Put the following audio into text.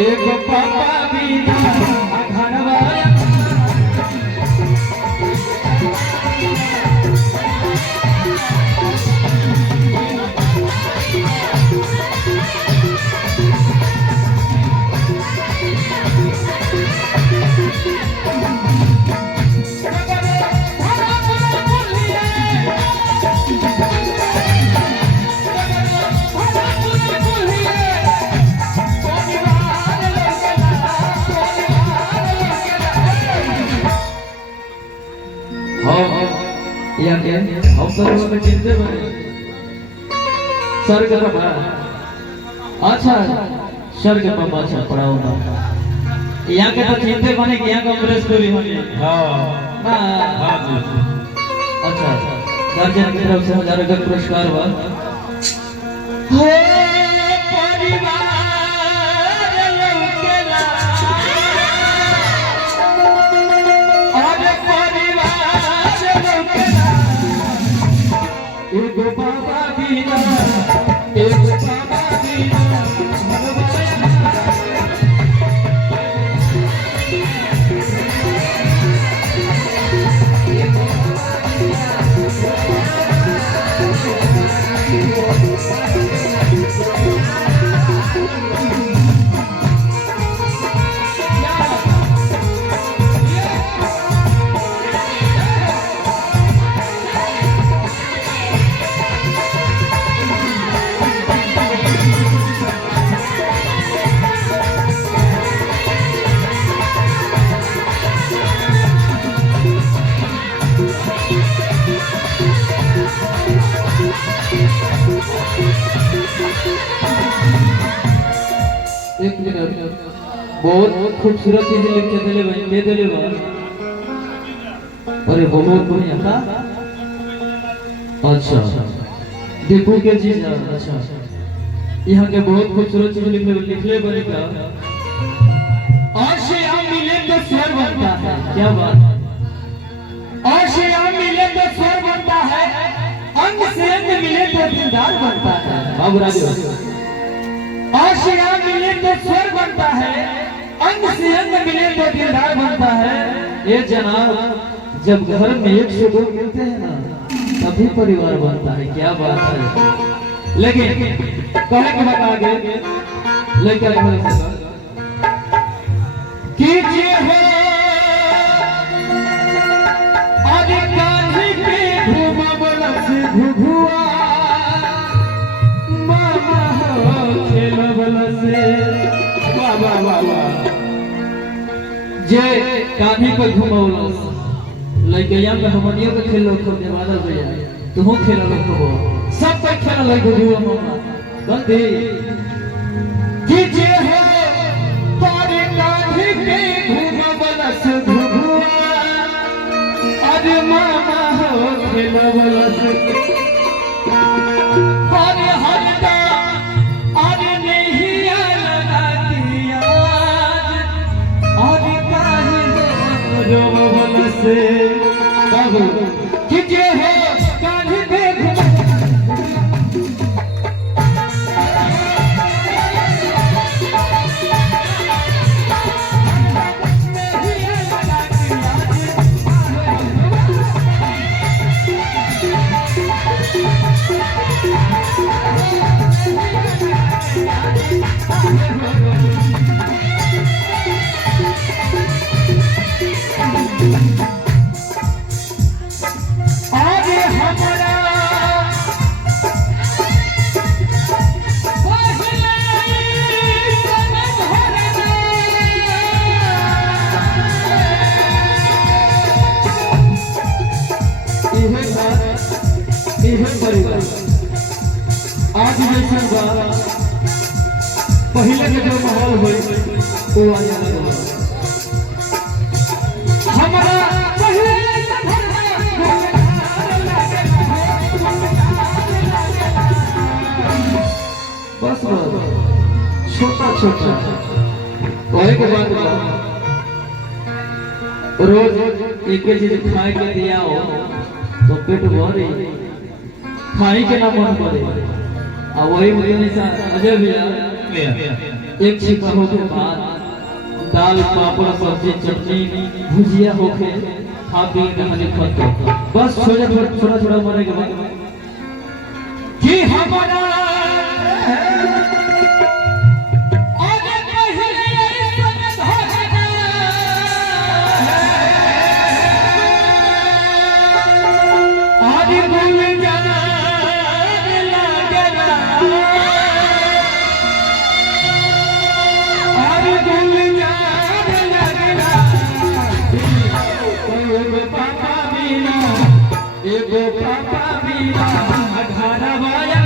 एक पापा बिना घरवा या क्या हम तो में चिंते बने स्वर्ग का अच्छा स्वर्ग पर अच्छा पढ़ाओ ना यहाँ के तो चिंते बने कि यहाँ का अमरेश पूरी होनी हाँ हाँ जी अच्छा गार्जियन की तरफ से हजारों का पुरस्कार हुआ एक बाबा बिना एक बाबा बिना एक मिनट बहुत खूबसूरत चीज लिख के दिले भाई दे दिले बा अरे बहुत बढ़िया था अच्छा देखो के चीज अच्छा यहाँ के बहुत खूबसूरत चीज लिखले बने का आशिया मिले तो स्वर बनता है क्या बात आशिया मिले तो स्वर बनता है अंग से अंग मिले तो दिलदार बनता है बाबू राजू आशिया मिले तो स्वर बनता है अंग से अंग मिले तो दिलदार बनता है ये जनाब जब घर में एक से दो मिलते हैं ना तभी परिवार बनता है क्या बात है लेकिन कहने के बाद आगे लेकर कीजिए हो आगे कान्ही पे घूमा बरस घुघुआ जे कान्ही पर घुमौलस लइकैया में हमनियो के खेल लोग के वाला भैया तुहो खेल लोग को सब पे खेल लइ घुआ मम्मा गंदी कीजिए हो तारे कान्ही पे घुमबलस घुघुआ अरे मामा हो खेलबलस अरे हरदा अरे नहीं लगा दिया अरे काहे रोवल से बाबू कीजिए हो कान्ही पे आज जैसे पहले के जो माहौल हुए वो आज हमारा बस छोटा छोटा वही के बाद रोज एक चीज खाए के दिया हो तो पेट भरे खाई के ना मन करे आ वही मुझे नहीं सा अजय भैया एक छिपा हो के बाद दाल पापड़ सब्जी चटनी भुजिया हो के खा पी रहने खत्म बस थोड़ा थोड़ा मरे के बाद कि हमारा एगो पापा बिना घर वाया